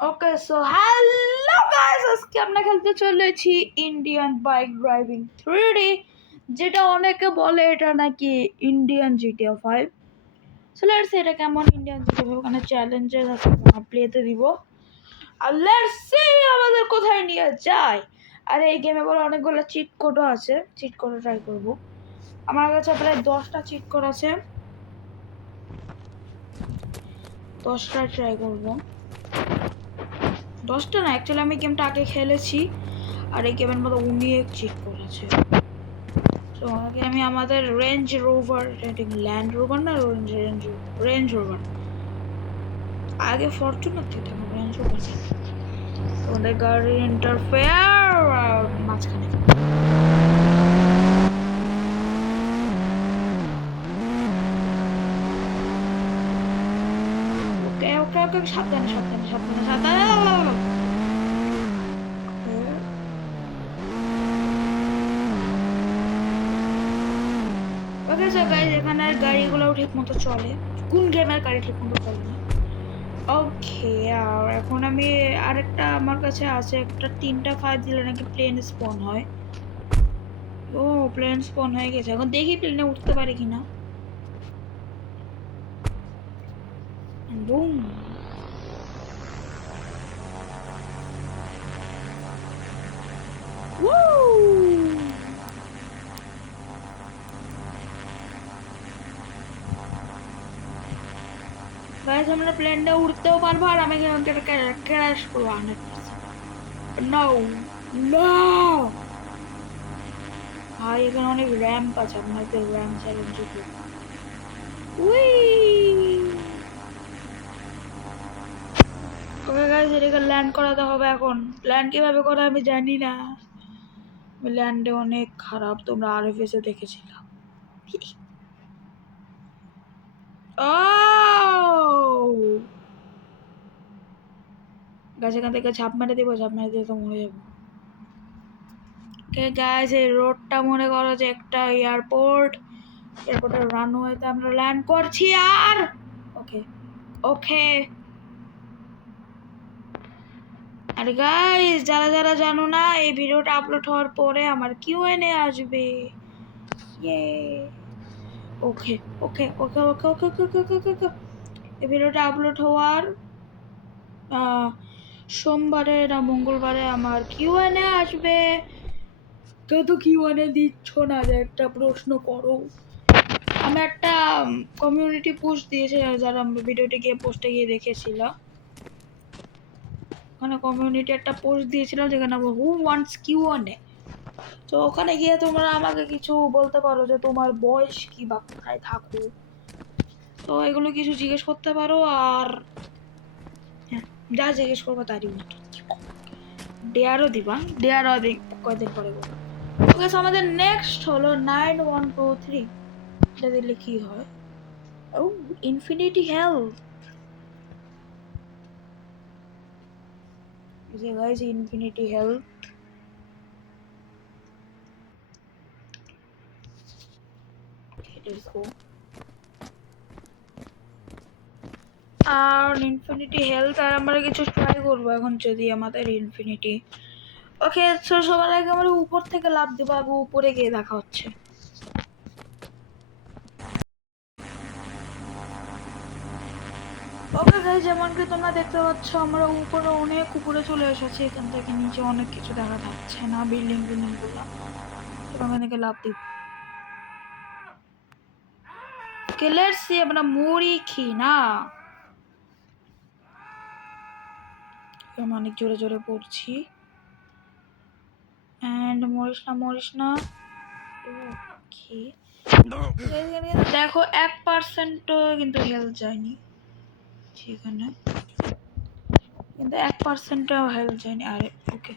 Okay so hello guys, আজকে আমরা খেলতে চলেছি ইন্ডিয়ান বাইক ড্রাইভিং 3D, যেটা অনেকে বলে এটা নাকি Indian GTA 5। So let's see এটা কেমন ইন্ডিয়ান জিটিএ 5, ওখানে চ্যালেঞ্জেস আছে, প্লেতে দিব। আর লেটস সি আমাদের কোথায় নিয়ে যায়। আর এই গেমে বলে অনেকগুলো চিট কোডও আছে, চিট কোডও ট্রাই করব। আমার কাছে প্রায় 10টা চিট কোড আছে, 10টা ট্রাই করব। 10টা না, অ্যাকচুয়ালি আমি গেমটা আগে খেলেছি আর এই গেমের মধ্যে অনেক চিট করেছে। তো আগে আমি আমাদের রেঞ্জ রোভার, ল্যান্ড রোভার না রেঞ্জ রোভার, আগে ফরচুনার থেকে রেঞ্জ রোভার, ওদের গাড়ির ইন্টারফেয়ার মাঝখানে। ওকে ওকে ওকে, সাবধানে সাবধানে সাবধানে সাবধানে। ওকে সো গাইস, এখানে গাড়িগুলোও ঠিক মতো চলে। কোন গেমের গাড়ি ঠিক মতো চলে না? ওকে, আর এখন আমি আরেকটা আমার কাছে আছে, একটা 3টা 5 দিলে নাকি প্লেন স্পন হয়। ও প্লেন স্পন হয়ে গেছে, এখন দেখি প্লেনে উঠতে পারি কিনা। বুম। গাইস আমরা প্লেনটা উঠতেও পারবো আর আমি ক্র্যাশ করবো 100%। নো নো ভাই, এখানে অনেক র্যাম্প আছে, আপনাদের র্যাম্প চ্যালেঞ্জ করবো। উই ওকে গাইস, এটাকে ল্যান্ড করাতে হবে। এখন ল্যান্ড কিভাবে করে আমি জানি না, আমি ল্যান্ডে অনেক খারাপ, তোমরা আরএফএস এ দেখেছিলাম। ও গাছ, এখান থেকে ঝাঁপ মেরে দেবো, ঝাঁপ মেরে দিয়ে তো মরে যাবো। ওকে গাইস, এই রোডটা মনে করো যে একটা এয়ারপোর্ট, এয়ারপোর্টের রানওয়েতে আমরা ল্যান্ড করছি। আর ওকে ওকে, আর গাইস যারা যারা জানো না, এই ভিডিওটা আপলোড হওয়ার পরে আমার কিউএনএ আসবে। ইয়ে ওকে ওকে ওকে ওকে ওকে ওকে ওকে ওকে ওকে, এই ভিডিওটা আপলোড হওয়ার সোমবারে না মঙ্গলবারে আমার কিউএনএ আসবে। কেউ তো কিউএনএ দিচ্ছ না, যে একটা প্রশ্ন করো। আমি একটা কমিউনিটি পোস্ট দিয়েছি, যারা ভিডিওটি গিয়ে পোস্টে গিয়ে দেখেছিল, ওখানে কমিউনিটি একটা পোস্ট দিয়েছিলাম যেখানে হু ওয়ান্টস কিউএনএ। তো ওখানে গিয়ে তোমরা আমাকে কিছু বলতে পারো, যে তোমার বয়স কি বা কোথায় থাকো, তো এগুলো কিছু জিজ্ঞেস করতে পারো। আর হ্যাঁ, যা জিজ্ঞেস করবো তারই উত্তর ডেয়ারও দিবা, ডেয়ারও কয়েকদিন পরে বলবো। ওকে সো আমাদের নেক্সট হলো 9123, এটা দিলে কি হয়? ও ইনফিনিটি হেলথ, যে guys infinity health. Let's go. আর ইনফিনিটি হেলথ, আর আমরা কিছু ট্রাই করবো এখন যদি আমাদের ইনফিনিটি। ওকে সো সবার আগে আমরা উপর থেকে লাফ দেবো, আগে উপরে গিয়ে দেখা হচ্ছে। ওকে গাইস, যেমন কি তোমরা দেখতে পাচ্ছ আমরা উপরে অনেক উপরে চলে এসেছি, এখান থেকে নিচে অনেক কিছু দেখা যাচ্ছে না, বিল্ডিং বিল্ডিং গুলো। ওখান থেকে লাফ দিব। ওকে লেটস সি আমরা মরি কি না। আমি অনেক জোরে জোরে পড়ছি, এন্ড মরিস না মরিস না। ওকে দেখো 1%ও কিন্তু হেলথ যায়নি সেখানে, কিন্তু 1%ও হেলথ যায়নি। আরে ওকে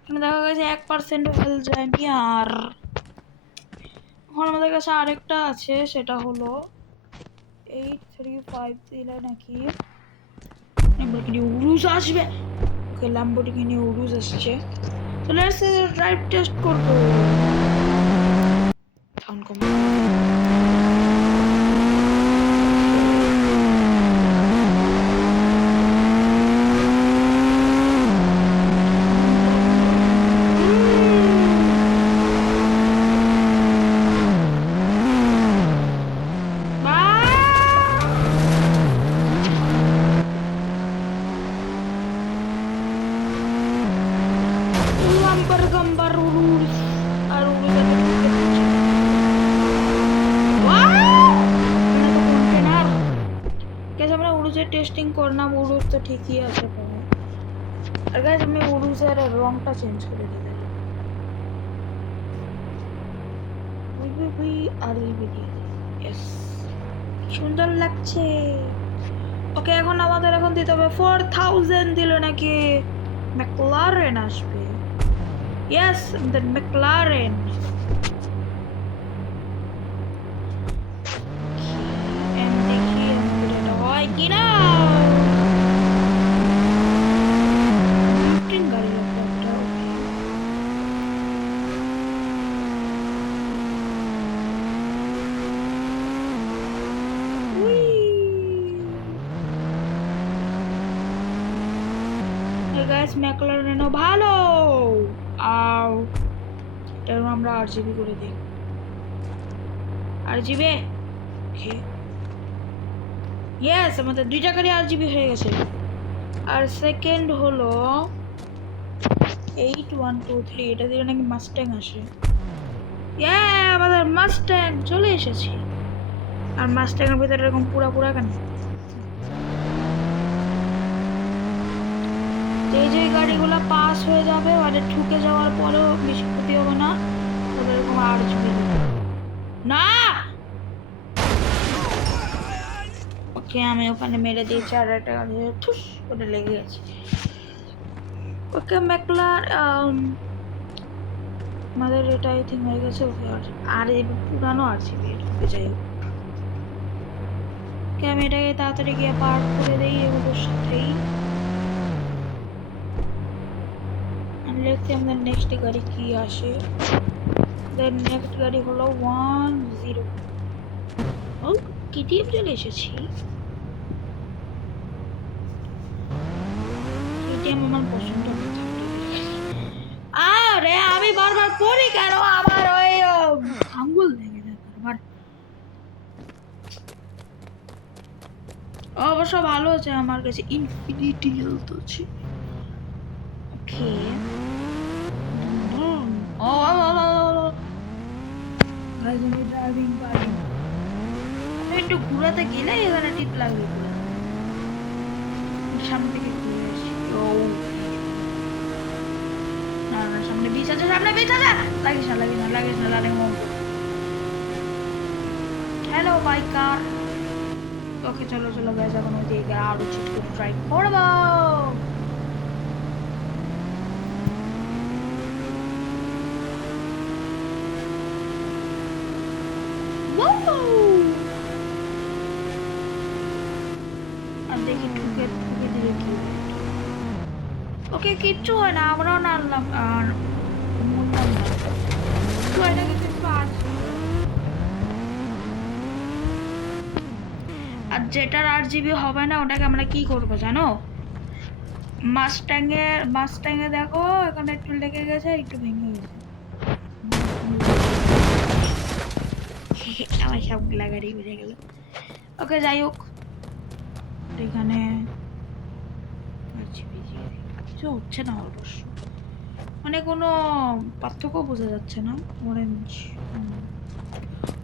এখানে দেখা গেছে 1%ও হেলথ যায়নি। আর এখন আমাদের কাছে আরেকটা আছে, সেটা হলো 835 দিলে নাকি ল্যাম্বরগিনি উরুজ আসবে। ওকে ল্যাম্বরগিনি উরুজ আসছে, তো লেটস ড্রাইভ টেস্ট করবো। সাউন্ড কম। কর না, উরুস তো ঠিকই আছে প্রায়। আর গাইস আমি উরুসের রংটা চেঞ্জ করে দিতে ইয়েস, সুন্দর লাগছে। ওকে এখন আমাদের এখন দিতে হবে 4000 দিল নাকি ম্যাকলারেন আসবে। Yes the McLaren. দেখি এটা হয় কিনা। গাড়ি লাগবে একটা। গাইস ম্যাকলারেনও ভালো। আর এটা আমরা আরজিবি করে দিই। আরজিবি ওকে ইয়েস আমাদের 2টা গাড়ি আরজিবি হয়ে গেছে। আর সেকেন্ড হলো 8123, এটা দিয়ে নাকি মাস্ট্যাং আসে। ইয়ে আমাদের মাস্ট্যাং চলে এসেছে। আর মাস্ট্যাং এর ভিতরে এরকম পুরা পুরা কেন? যে গাড়িগুলো পাস হয়ে যাবে মানে ঠুকে যাওয়ার পরেও বেশি ক্ষতি হবে না, তবে এরকম আরজিবি না। ওকে আমি ওখানে মেরে দিয়েছি আর একটা গাড়ি ঠুস করে লেগে গেছে। ওকে ম্যাকলার আমাদের এটা আই থিঙ্ক হয়ে গেছে। ওকে আর এই পুরানো আরজিবি ঢুকে যাই হোক। ওকে আমি এটাকে তাড়াতাড়ি গিয়ে পার্ক করে দিই এগুলোর সাথেই। দেখছি আমাদের নেক্সট গাড়ি কি আসে। দেন নেক্সট গাড়ি হলো 10। ও কেটিএম চলে এসেছি। কেটিএম আমার পছন্দ। আরে আমি বারবার পড়ি কেন? আমার ওই আঙ্গুল ভেঙে যায় বারবার। অবশ্য ভালো আছে আমার কাছে ইনফিনিটি হেলথ আছে। ওকে ও গাইস আমি ড্রাইভিং পারি না। একটু ঘুরাতে গেলে এখানে টিপ লাগবে পুরো। সামনে থেকে ঘুরে আসি। ও না না সামনে বিচ আছে, সামনে বিচ আছে। লাগিস না লাগিস না লাগিস না লাগে মন। Hello biker. ওকে চলো চলো গাইস এখন ওই দিকে আরো চিট করে ট্রাই করবো। আর দেখি ঠুকে ঠুকে দিলে কি হয়। ওকে কিচ্ছু হয় না, আমরাও নামলাম আর মরলাম না। তো এটা কিন্তু পাঁচ। আর যেটার আরজিবি হবে না ওটাকে আমরা কি করবো জানো? মাস্ট্যাঙে দেখো এখানে একটু লেগে গেছে, একটু ভেঙে গেছে। আমার সবগুলা গাড়ি বেড়ে গেল। ওকে যাই হোক এখানে কিছু হচ্ছে না অবশ্য, মানে কোনো পার্থক্য বোঝা যাচ্ছে না। Orange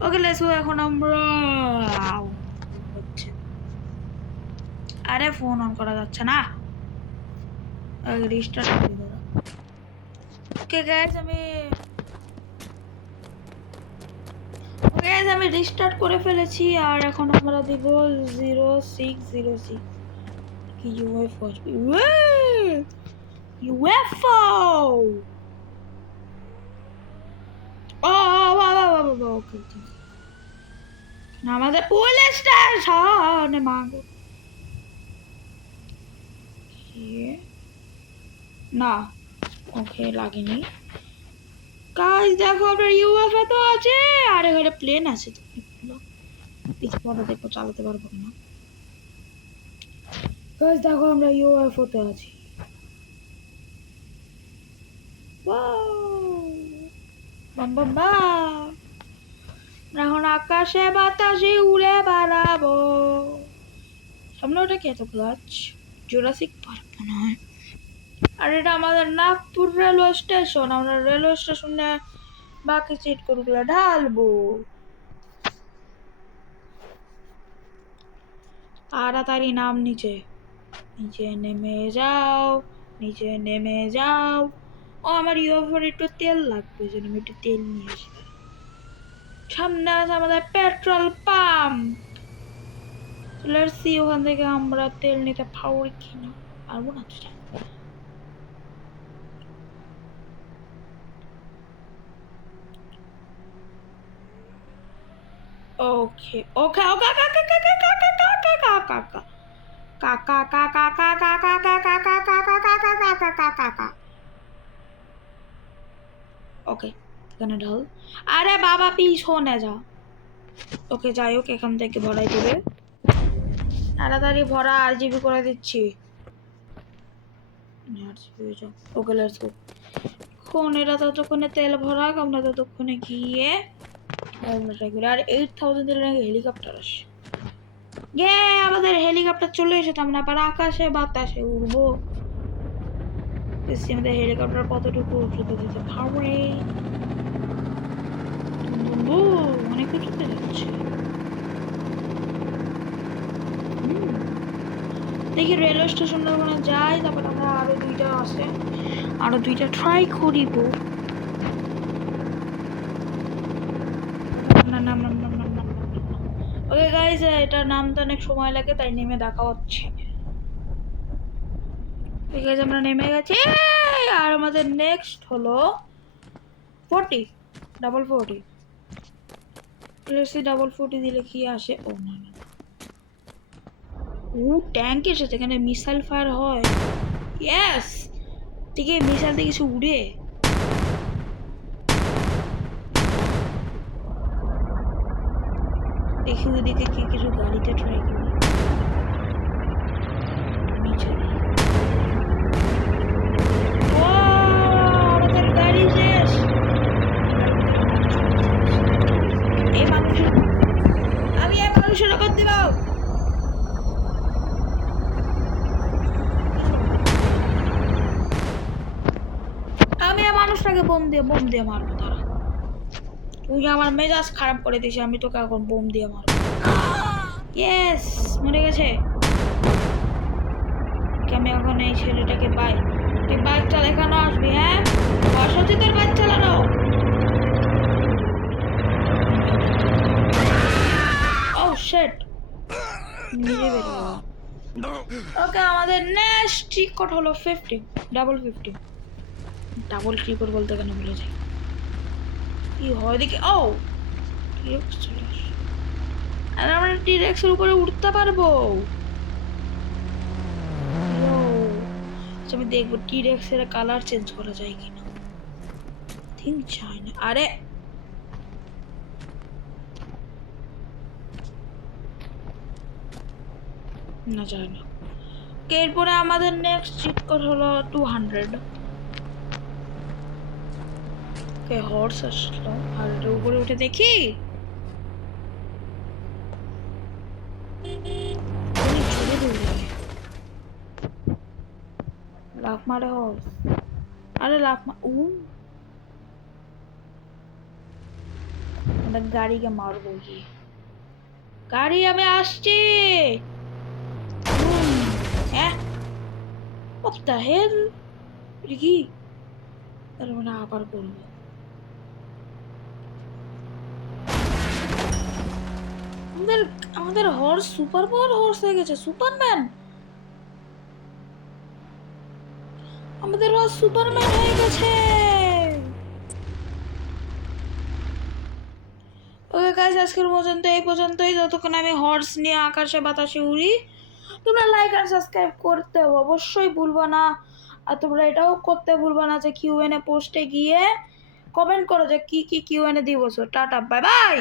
okay let's go. এখন আমরা হচ্ছে আরে ফোন অন করা যাচ্ছে না। রিস্টার্ট করে দাও। ওকে গাইস আমি রিস্টার্ট করে ফেলেছি। আর এখন আমরা দিব 0606 কি ইউএফও ইউএফও। ও ওকে আমাদের পুলিশটা সামনে মাগো না। ওকে লাগেনি। গাইস দেখো আপনার ইউএফও তো আছে আর এখানে প্লেন আছে। পিছনে দেখো চালাতে পারবো না। গাইস দেখো আমরা ইউএফও তে আছি। বাম বাম বাম এখন আকাশে বাতাসে উড়ে বেড়াবো। সামনে ওটা কি এত গাছ? জুরাসিক পার্ক মনে হয়। আর এটা আমাদের নাগপুর রেলওয়ে স্টেশন। আমরা রেলওয়ে স্টেশনে বাকি সিট গুলো ঢালবো। তাড়াতাড়ি নাম নিচে। নিচে নেমে যাও, নিচে নেমে যাও। ও আমার ইউএফওর একটু তেল লাগবে, যেন আমি একটু তেল নিয়ে আসি। সামনে আছে আমাদের পেট্রোল পাম্প। লেটস সি ওখান থেকে আমরা তেল নিতে পারি কিনা। পারবো না তো। ওকে ওকে ওকে ওকে এখানে ঢাল। আরে বাবা পিছনে যা। ওকে যাই হোক, এখান থেকে ভরাই দেবে। তাড়াতাড়ি ভরা, আরজিবি করে দিচ্ছি। Okay let's go. এখন এরা ততক্ষণে তেল ভরা, আমরা ততক্ষণে গিয়ে আর 8000 দিলে নাকি হেলিকপ্টার আসে। আমাদের হেলিকপ্টার চলে এসেছে, আমরা আবার আকাশে বাতাসে উড়বো। আমাদের হেলিকপ্টার কতটুকু উঁচুতে যেতে পারে। অনেক উঁচুতে যাচ্ছে। দেখি রেলওয়ে স্টেশনটা ওখানে যাই, তারপর আমরা আরো দুইটা আছে, আরো দুইটা ট্রাই করিব। ওকে গাইস, এটা নামতে অনেক সময় লাগে, তাই নেমে দেখা হচ্ছে। ঠিক আছে, আমরা নেমে গেছি। আর আমাদের নেক্সট হলো 40 ডাবল 40। ডাবল 40 দিলে কি আসে? ও না না, ও ট্যাঙ্ক এসেছে, এখানে মিসাইল ফায়ার হয়। ইয়েস, ঠিক আছে, মিসাইল থেকে কিছু উড়ে। দেখি ওদিকে কি কিছু গাড়িতে ট্রাই করি। নিচে আমাদের গাড়ি শেষ। এই মানুষের, আমি এই মানুষের রকম দিব। আমি এই মানুষটাকে বোম দিয়ে মারবো। তারা তুই আমার মেজাজ খারাপ করে দিস, আমি তোকে এখন বোম দিয়ে মারবো। ইয়েস, মরে গেছে। আমি এখন এই ছেলেটাকে তুই বাইক চালানো আসবি? হ্যাঁ, সত্যি তোর বাইক চালানো। ও শিট, নিজে বেরিয়ে। ওকে, আমাদের নেক্সট টিকট হলো 50 ডাবল 50। ডাবল টিকট বলতে কেন ভুলে যাই। কি হয় দেখি। ও টিরেক্স চলে আসে। আর আমরা টিরেক্সের উপরে উঠতে পারবো। আমি দেখবো টিরেক্স এর কালার চেঞ্জ করা যায় কিনা। থিঙ্ক চাই না। আরে না, যায় না। এরপরে আমাদের নেক্সট চিট কোড হলো 200। ওকে, হর্স আসলো। আর উপরে উঠে দেখি লাফ মারে হর্স। আরে গাড়িকে মারবো কি? গাড়ি, আমি আসছি। হ্যাঁ, what the hell? কি? তার মানে আবার করবো। আমাদের হর্স সুপার পাওয়ার হর্স হয়ে গেছে, সুপারম্যান। আমাদের হর্স সুপারম্যান হয়ে গেছে। ওকে গাইস, আজকের পর্যন্ত এই পর্যন্তই। যতক্ষণ আমি হর্স নিয়ে আকাশে বাতাসে উড়ি। তোমরা লাইক আর সাবস্ক্রাইব করতে অবশ্যই ভুলবা না। আর তোমরা এটাও করতে ভুলবা না যে কিউএনএ পোস্টে গিয়ে কমেন্ট করো যে কি কিউএনএ দিব। Tata, bye bye.